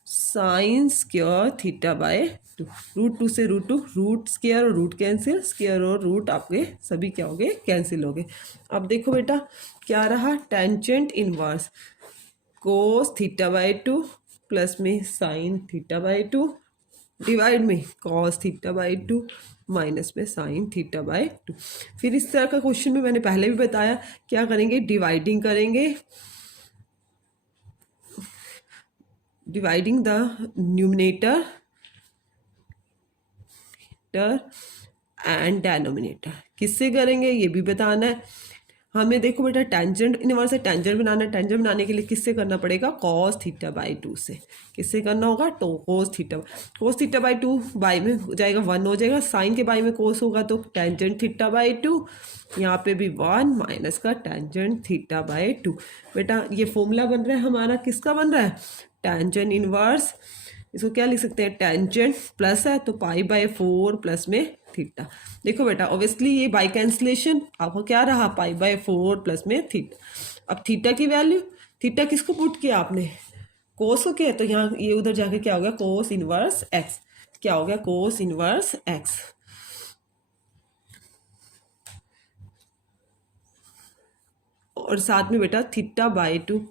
sine square theta by two, root two से रूट टू, रूट स्क्वायर और root cancel, square और root आपके सभी क्या हो गए कैंसिल हो गए। अब देखो बेटा क्या रहा tangent inverse cos theta by two plus में sine theta by two divide में cos theta by two minus में साइन थीटा बाई टू। फिर इस तरह का क्वेश्चन में मैंने पहले भी बताया क्या करेंगे, डिवाइडिंग करेंगे, dividing the numerator and denominator, किससे करेंगे ये भी बताना है हमें। देखो बेटा टेंजेंट इनवर्स है, टेंजेंट बनाना है, टेंजेंट बनाने के लिए किससे करना पड़ेगा कॉस थीटा बाई टू से, किससे करना होगा तो cos theta by two by में हो जाएगा वन हो जाएगा, साइन के बाई में कोस होगा तो टेंजेंट थीटा बाई टू, यहाँ पे भी वन माइनस का टेंजेंट थीटा बाई टू। बेटा ये फॉर्मूला बन रहा है हमारा, किसका बन रहा है टेंजेंट इनवर्स, इसको क्या लिख सकते हैं टेंजेंट प्लस है तो पाई बाई फोर प्लस में थीटा। देखो बेटा ऑब्वियसली ये बाई कैंसिलेशन आपको क्या रहा पाई बाई फोर प्लस में थीटा। अब थीटा की वैल्यू, थीटा किसको पुट किया आपने कोस को किया, तो यहाँ ये उधर जाके क्या हो गया कोस इनवर्स एक्स, क्या हो गया कोस इनवर्स एक्स, और साथ में बेटा थीटा बाई टू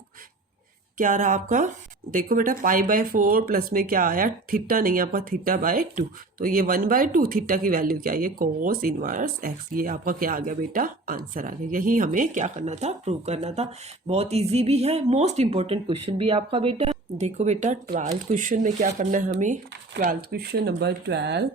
क्या रहा आपका, देखो बेटा पाई बाय फोर प्लस में क्या आया थीटा नहीं आपका थीटा बाय टू, तो ये वन बाय टू थीटा की वैल्यू क्या है ये कोस इनवर्स एक्स, ये आपका क्या आ गया बेटा आंसर आ गया। यही हमें क्या करना था प्रूव करना था, बहुत इजी भी है, मोस्ट इंपॉर्टेंट क्वेश्चन भी आपका बेटा। देखो बेटा 12th क्वेश्चन में क्या करना है हमें, 12th question number 12,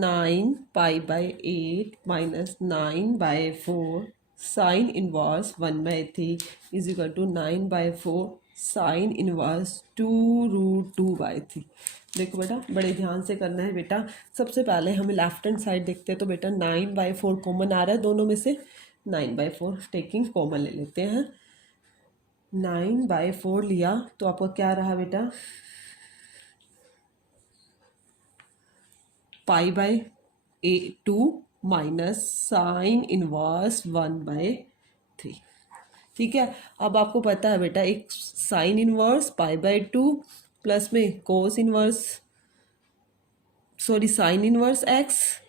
9 pi by eight minus 9 by four sine inverse one by three is equal to 9 by four sine inverse two root two by three. देखो बेटा बड़े ध्यान से करना है बेटा, सबसे पहले हमें लेफ्ट हैंड साइड देखते हैं तो बेटा 9 बाई फोर कॉमन आ रहा है दोनों में से, 9 बाई फोर टेकिंग कॉमन ले लेते हैं, 9 बाई फोर लिया तो आपका क्या रहा बेटा pi by a 2 minus sine inverse 1/3। ठीक है, अब आपको पता है बेटा एक sine inverse pi by 2 plus में cos inverse, sorry sine inverse x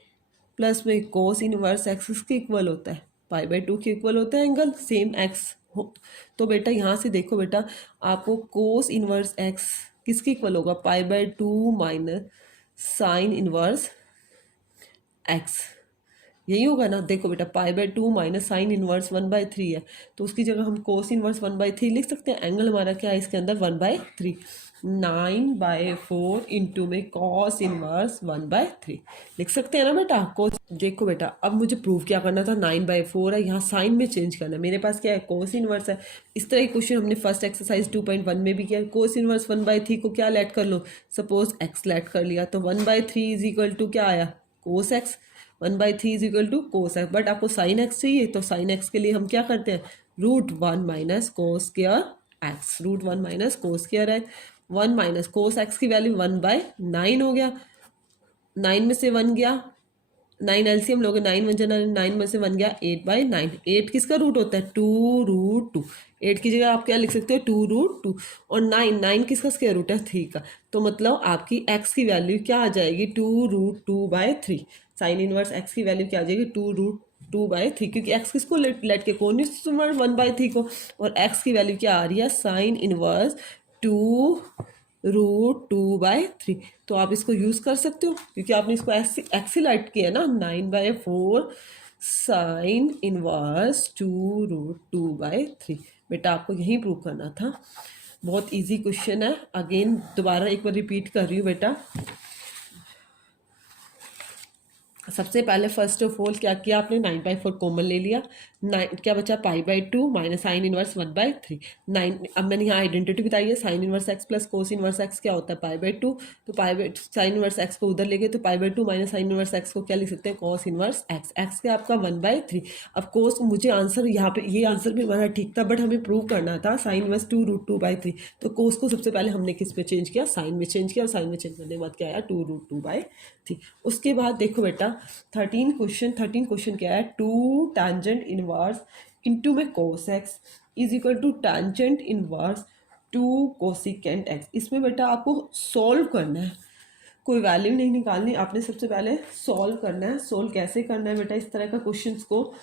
plus में कोस इनवर्स एक्स इसके इक्वल होता है, पाई बाय 2 के इक्वल होता है एंगल सेम एक्स हो। तो बेटा यहाँ से देखो बेटा, आपको कोस इनवर्स एक्स किसके इक्वल होगा, पाई by 2 minus sine inverse x, यही होगा ना। देखो बेटा pi by 2 minus sine inverse 1/3 है, तो उसकी जगह हम कोस इनवर्स 1/3 लिख सकते हैं। एंगल हमारा क्या है इसके अंदर 1/3, 9/4 इंटू में कॉस इनवर्स 1/3 लिख सकते हैं ना बेटा। कोस, देखो बेटा अब मुझे प्रूव क्या करना था, 9/4 है, यहाँ साइन में चेंज करना है, मेरे पास क्या है कोस इनवर्स है। इस तरह की क्वेश्चन हमने फर्स्ट एक्सरसाइज 2.1 में भी किया। कोस इनवर्स 1/3 को क्या लेट कर लो, सपोज एक्स लेट कर लिया, तो 1/3 इज इक्वल टू क्या आया, cos x. 1/3 is equal to cos x, but आपको साइन एक्स चाहिए, तो साइन एक्स के लिए हम क्या करते हैं, √1 minus cos square x, √1 minus cos square x. 1 minus cos x की वैल्यू 1/9 हो गया, 9 में से 1 गया, 9 एलसीएम लोगे, 9 वन जना 9 में से 1 गया 8/9। 8 किसका रूट होता है, 2√2। 8 की जगह आप क्या लिख सकते हो, 2√2। और 9 किसका स्क्वायर रूट है, 3 का। तो मतलब आपकी x की वैल्यू क्या आ जाएगी, 2√2/3। साइन इनवर्स x की वैल्यू क्या आ जाएगी, 2√2/3, क्योंकि x किसको लेट के कौन 1/3 को, और x की वैल्यू क्या आ रही है, साइन इनवर्स 2√2/3। तो आप इसको यूज़ कर सकते हो, क्योंकि आपने इसको एक्सीलाइट किया ना, 9/4 साइन इनवर्स 2√2/3। बेटा आपको यही प्रूव करना था, बहुत इजी क्वेश्चन है। अगेन दोबारा एक बार रिपीट कर रही हूँ बेटा। सबसे पहले फर्स्ट ऑफ ऑल क्या किया आपने, 9/4 कॉमन ले लिया, 9 क्या बचा, पाई बाय 2 माइनस साइन इनवर्स 1/3। 9, अब मैंने यहाँ आइडेंटिटी बताई है, sine inverse x plus cos inverse x क्या होता है, पाई बाय 2। तो pi by sine inverse x को उधर ले गए, तो पाई by 2 minus sine inverse x को क्या लिख सकते हैं, कॉस इनवर्स एक्स। एक्स का आपका 1/3। अब कोस, मुझे आंसर यहाँ पे, ये आंसर भी हमारा ठीक था, बट हमें प्रूव करना था साइन इनवर्स 2√2/3। तो कोस को सबसे पहले हमने किस पे चेंज किया, साइन में चेंज किया, और साइन में चेंज करने के बाद क्या आया, 2√2/3। उसके बाद देखो बेटा 13 क्वेश्चन क्या है, 2 टेंजेंट इनवर्स इंटू में cos x is equal to tangent inverse 2 cosecant x. इसमें बेटा आपको सॉल्व करना है, कोई वैल्यू नहीं निकालनी, आपने सबसे पहले सॉल्व करना है। सॉल्व कैसे करना है बेटा इस तरह का क्वेश्चंस को,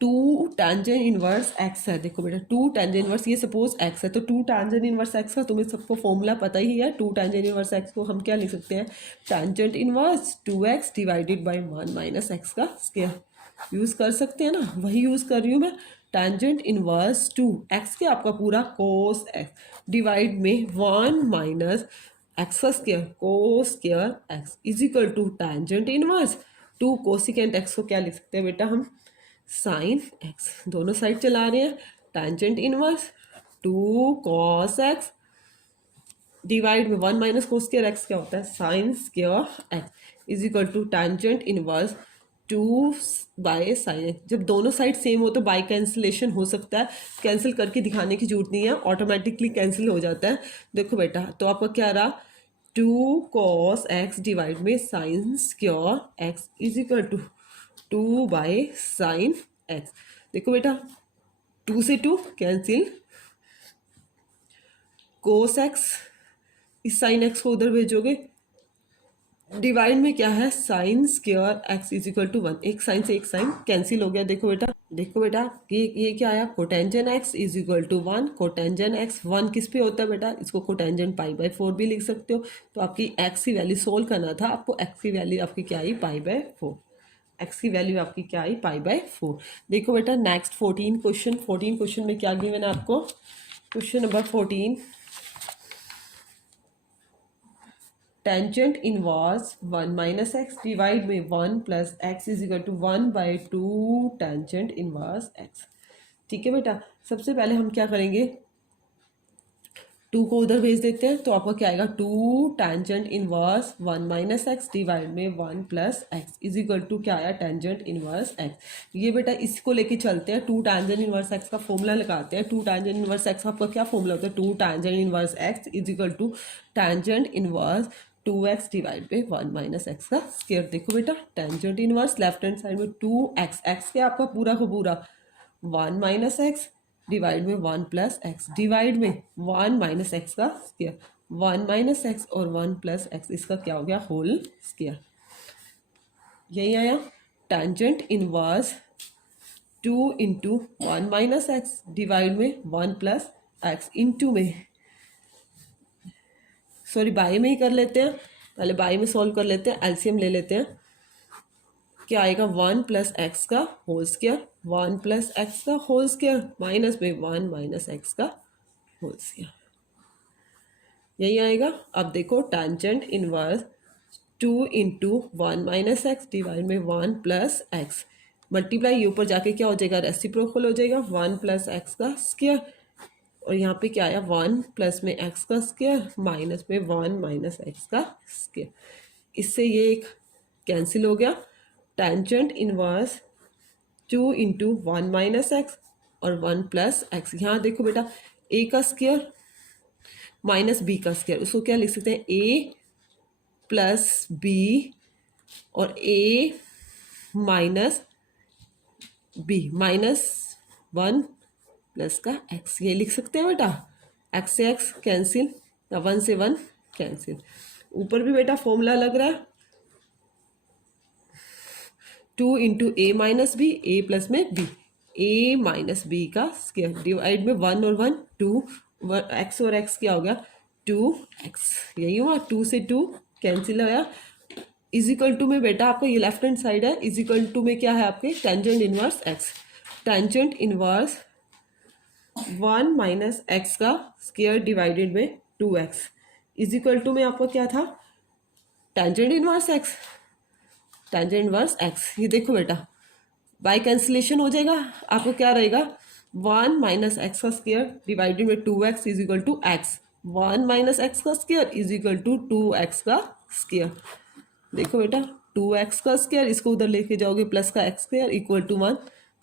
2 टेंजेंट इनवर्स एक्स है, देखो बेटा 2 टेंजेंट इनवर्स, ये सपोज एक्स है, तो 2 टेंजेंट इनवर्स एक्स का तुम्हें सबको फॉर्मूला पता ही है। 2 टेंजेंट इनवर्स एक्स को हम क्या लिख सकते हैं, tangent inverse 2x divided by 1 minus x का स्क्वायर यूज़ कर सकते हैं ना, वही यूज़ कर रही हूँ मैं। टेंजेंट इनवर्स 2 एक्स के आपका पूरा कोस एक्स डिवाइड में 1 माइनस एक्स का square cos square x is equal to tangent inverse 2 cosecant x को क्या लिख सकते हैं बेटा हम, साइन एक्स। दोनों साइड चला रहे हैं, tangent inverse 2 cos x divide में 1 माइनस कोस स्क्वायर एक्स क्या होता है, sine square x is equal to tangent inverse 2/sin x. जब दोनों साइड सेम हो तो बाई कैंसिलेशन हो सकता है, कैंसिल करके दिखाने की जरूरत नहीं है, ऑटोमेटिकली कैंसिल हो जाता है। देखो बेटा तो आपका क्या रहा, 2 कॉस एक्स डिवाइड में sine square x is equal to 2/sin x. देखो बेटा 2 से 2 कैंसिल, कोस एक्स इस साइन एक्स को उधर भेजोगे, डिवाइड में क्या है, sine square x is equal to 1, एक साइन से एक साइन कैंसिल हो गया। देखो बेटा ये क्या आया, cotangent x is equal to 1, cotangent x 1 किस पे होता है बेटा, इसको कोटेंजेंट पाई बाय 4 भी लिख सकते हो। तो आपकी एक्स की वैल्यू सोल्व करना था आपको, एक्स की वैल्यू आपकी क्या आई, पाई बाय 4। एक्स की वैल्यू आपकी क्या आई, पाई बाय 4। देखो बेटा नेक्स्ट 14 क्वेश्चन में क्या दी मैंने आपको, question number 14, tangent inverse 1 minus x divide में 1 plus x is equal to 1/2 tangent inverse x. ठीक है बेटा, सबसे पहले हम क्या करेंगे, 2 को उधर भेज देते हैं, तो आपका क्या आएगा, 2 tangent inverse 1 minus x divide में 1 plus x is equal to क्या आया, टेंजेंट इनवर्स एक्स। ये बेटा इसको लेके चलते हैं, 2 टेंजेंट इनवर्स एक्स का फॉर्मूला लगाते हैं। 2 टेंजेंट इनवर्स एक्स आपका क्या फॉर्मूला होता है, 2 tangent inverse x is equal to tangent inverse 2x divide by 1 minus x का स्क्वायर। देखो बेटा tangent inverse left hand side में 2x, एक्स क्या आपका पूरा का पूरा 1 माइनस एक्स डिवाइड में 1 प्लस एक्स डिवाइड में 1 माइनस एक्स का स्क्वायर, 1 माइनस एक्स और 1 प्लस एक्स, इसका क्या हो गया होल स्क्वायर। यही आया tangent inverse 2 into 1 minus x divide में 1 प्लस एक्स इंटू में, सॉरी बाई में ही कर लेते हैं, पहले बाई में सॉल्व कर लेते हैं, एलसीएम ले लेते हैं। क्या आएगा 1 प्लस एक्स का होल स्क्वायर, 1 प्लस एक्स का होल स्क्वायर माइनस में 1 माइनस एक्स का होल स्क्वायर, यही आएगा। अब देखो tangent inverse 2 into 1 minus x divide में 1 प्लस एक्स मल्टीप्लाई, ये ऊपर जाके क्या हो जाएगा रेसिप्रोकल हो जाएगा, 1 प्लस एक्स का स्क्वायर और यहाँ पे क्या आया 1 प्लस में एक्स का स्क्वायर माइनस में 1 माइनस एक्स का स्क्वायर, इससे ये एक कैंसिल हो गया। Tangent inverse 2 into 1 minus x और 1 प्लस एक्स, यहाँ देखो बेटा ए का स्क्वायर माइनस बी का स्क्वायर, उसको क्या लिख सकते हैं ए प्लस बी और ए माइनस बी माइनस 1 प्लस का एक्स, ये लिख सकते हैं बेटा। एक्स से एक्स कैंसिल या 1 से 1 कैंसिल, ऊपर भी बेटा फॉर्मूला लग रहा है 2 इंटू ए माइनस बी, ए प्लस में बी, ए माइनस बी का स्क्वायर डिवाइड में 1 और 1 2, एक्स और एक्स क्या हो गया 2x, यही हुआ 2 से 2 कैंसिल आया। इज इक्वल टू में बेटा आपका ये लेफ्ट हैंड साइड है, इज इक्वल टू में क्या है आपके tangent inverse x, tangent inverse 1 minus x का स्क्वायर डिवाइडेड में 2x इज इक्वल टू में आपको क्या था tangent inverse x, tangent inverse x. ये देखो बेटा बाय कैंसिलेशन हो जाएगा, आपको क्या रहेगा 1 माइनस एक्स का स्क्वायर डिवाइडेड में 2x is equal to x, 1 minus x का square is equal to 2x का स्क्वायर। देखो बेटा 2x का स्क्वायर इसको उधर लेके जाओगे प्लस का x square equal to 1,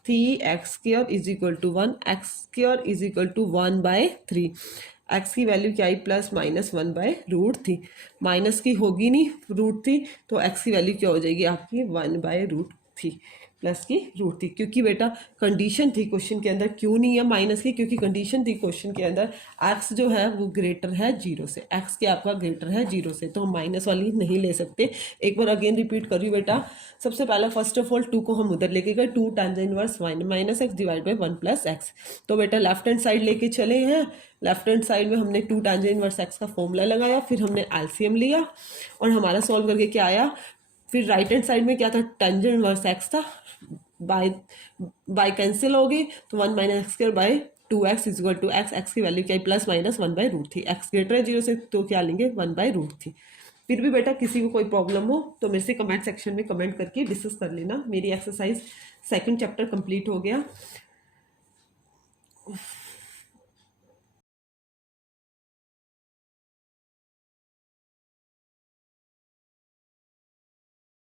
3x square is equal to 1, x square is equal to 1/3, x की वैल्यू क्या आई प्लस माइनस 1/√3, माइनस की होगी नहीं रूट थी तो एक्स की वैल्यू क्या हो जाएगी आपकी 1/√3 प्लस की √3, क्योंकि बेटा कंडीशन थी क्वेश्चन के अंदर, क्यों नहीं है माइनस की, क्योंकि कंडीशन थी क्वेश्चन के अंदर एक्स जो है वो ग्रेटर है 0 से, एक्स के आपका ग्रेटर है 0 से, तो हम माइनस वाली नहीं ले सकते। एक बार अगेन रिपीट कर रही हूँ बेटा, सबसे पहला फर्स्ट ऑफ ऑल 2 को हम उधर लेके गए, 2 tangent inverse minus x divide by 1 plus x, तो बेटा लेफ्ट हैंड साइड लेके चले हैं, लेफ्ट हैंड साइड में हमने 2 टेंजेंट इनवर्स एक्स का फॉर्मूला लगाया, फिर हमने एलसीएम लिया और हमारा सॉल्व करके क्या आया, फिर राइट हैंड साइड में क्या था टेंजेंट इनवर्स एक्स था, बाय कैंसिल हो गई तो 1 minus x square by 2x is equal to x, x की वैल्यू क्या है प्लस माइनस 1/√3, एक्स ग्रेटर है 0 से तो क्या लेंगे 1/√3। फिर भी बेटा किसी को कोई प्रॉब्लम हो तो मेरे से कमेंट सेक्शन में कमेंट करके डिस्कस कर लेना। मेरी एक्सरसाइज सेकंड चैप्टर कंप्लीट हो गया।